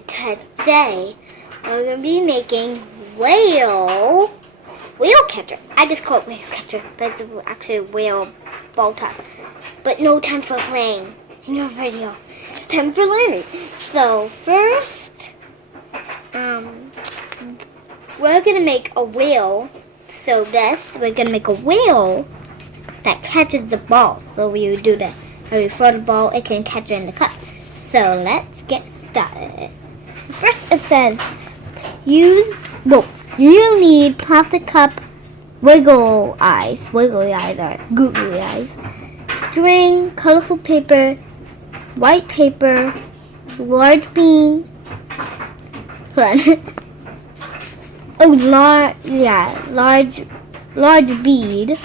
And today we're going to be making whale catcher. I just call it whale catcher, but it's actually whale ball top. But no time for playing in your video. It's time for learning. So first, we're going to make a whale. So we're going to make a whale that catches the ball. So when you do that, when you throw the ball, it can catch it in the cup. So let's get started. First it says, you need plastic cup, wiggly eyes or googly eyes, string, colorful paper, white paper, large bean, large bead,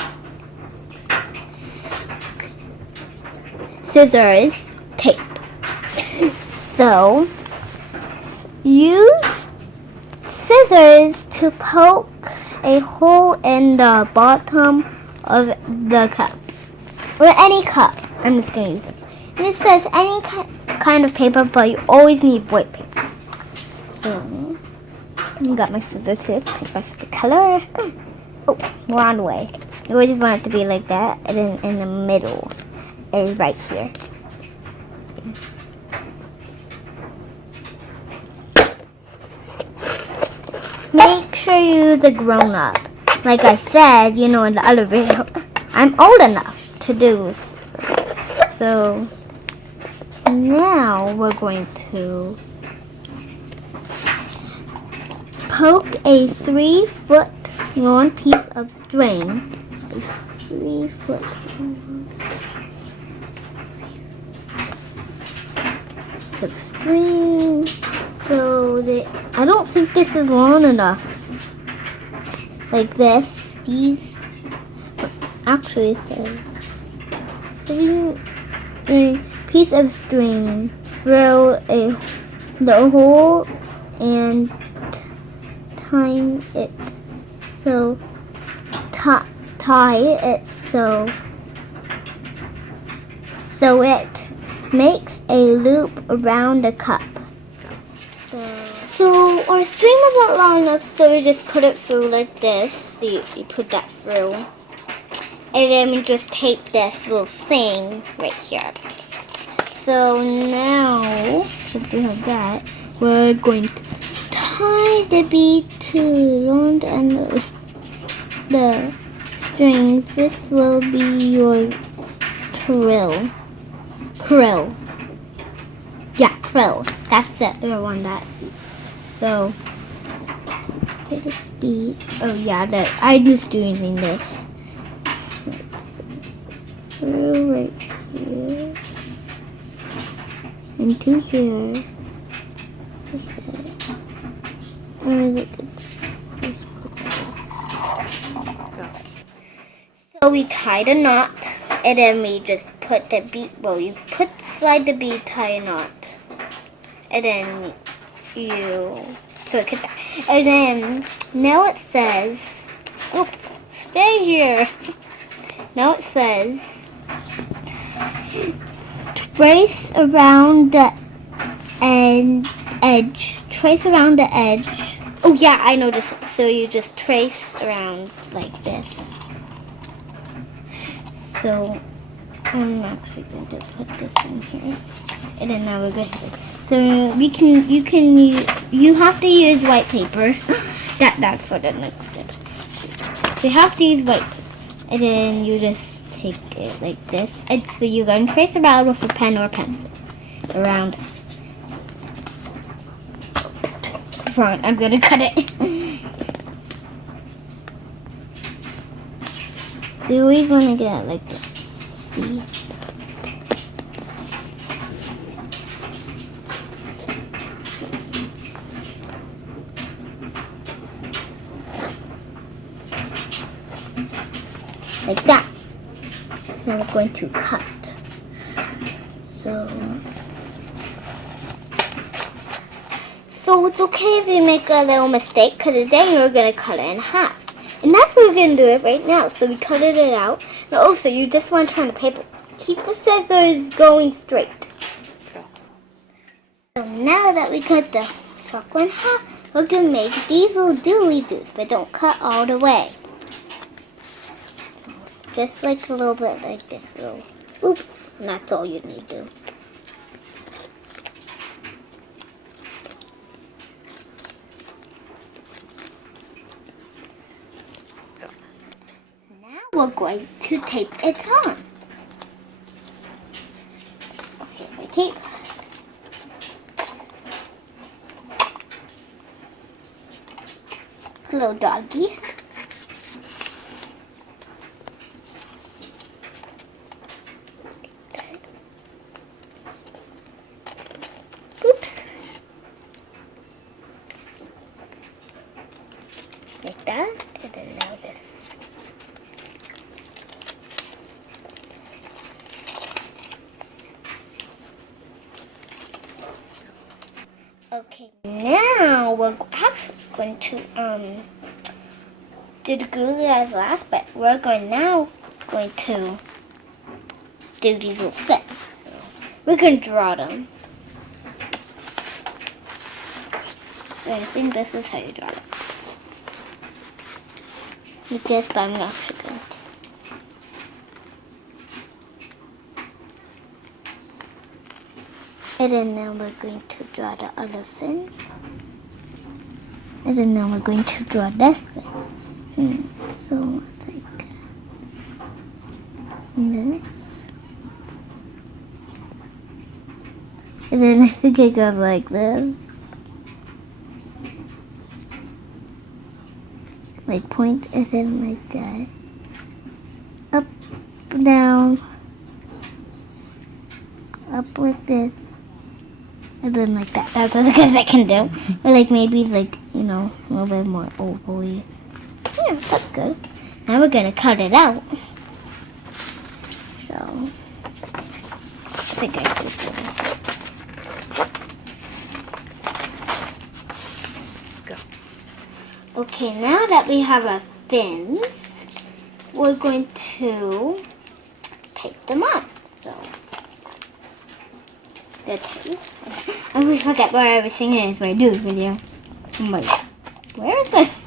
scissors, tape. So use scissors to poke a hole in the bottom of the cup, or any cup. I'm just going to use this. And it says any kind of paper, but you always need white paper. So I got my scissors here to pick up the color. Oh, wrong way. You always want it to be like that, and then in the middle is right here. Make sure you use a grown-up. Like I said, in the other video, I'm old enough to do this. So now we're going to poke a 3-foot long piece of string. A 3-foot long piece of string. So I don't think this is long enough. Like this, actually it says a piece of string, throw the hole and tie it so it makes a loop around the cup. So our string wasn't long enough, so we just put it through like this. So you put that through. And then we just tape this little thing right here. So now, since we have that, we're going to tie the bead to the end of the strings. This will be your krill. Yeah, krill. That's it. We want that. So, okay, this bead. Oh yeah, I'm just doing this. Through right here. Into here. So we tied a knot, and then we just put the bead. Well, slide the bead, tie a knot, and then and then now it says, oh, stay here. Now it says, trace around the edge. Trace around the edge. Oh yeah, I know this. So you just trace around like this. So I'm actually going to put this in here, and then now we're going to. So you have to use white paper. That's for the next step. So you have to use white paper, and then you just take it like this, and so you're going to trace around with a pen or pencil around. Fine, I'm going to cut it. You always want to get it like this. See? Like that. Now we're going to cut. So it's okay if you make a little mistake, because then you're going to cut it in half. And that's what we're going to do it right now. So we cut it out. And also, you just want to turn the paper. Keep the scissors going straight. So now that we cut the circle in half, we're going to make these little doolies, but don't cut all the way. Just like a little bit like this little, oops, and that's all you need to do. Now we're going to tape it on. Here's my tape. Little doggy. Oops. Like that, and then now this. Okay, now we're actually going to do the glue as last, but we're going to do these little steps. So we're going to draw them. I think this is how you draw it. Like this, but I'm actually going to. And then now we're going to draw the other fin. And then now we're going to draw this fin. So it's like this. And then I think it goes like this. Like point and then like that. Up, down, up like this. And then like that. That's as good as I can do. Or like maybe like, you know, a little bit more oval-y. Yeah, that's good. Now we're gonna cut it out. So I think I just do it. Go. Okay, now that we have our fins, we're going to tape them on. So the tape. I always forget where everything is when I do this video. I'm like, where is this?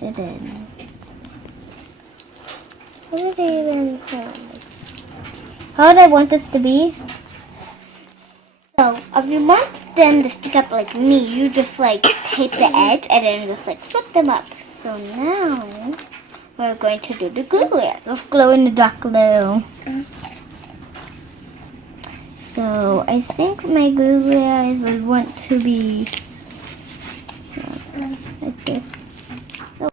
And then, how would I want this to be? So, if you want them to stick up like me, you just like tape the edge and then just like flip them up. So now, we're going to do the glue layer. Let's glow in the dark glue. So I think my glue layers would want to be like this. Oh.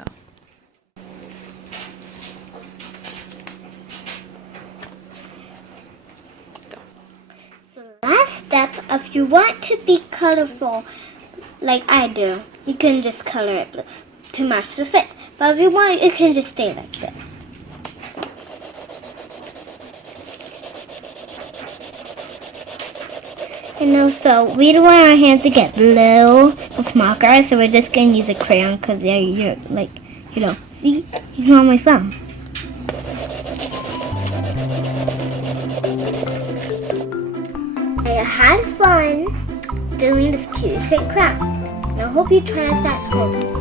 So last step, if you want to be colorful like I do, you can just color it blue to match the fit. But if you want, it can just stay like this. And also, we don't want our hands to get blue with marker, so we're just going to use a crayon because you're like, you know, see? You can on my phone. I had fun doing this KiwiCrate craft, and I hope you try this at home.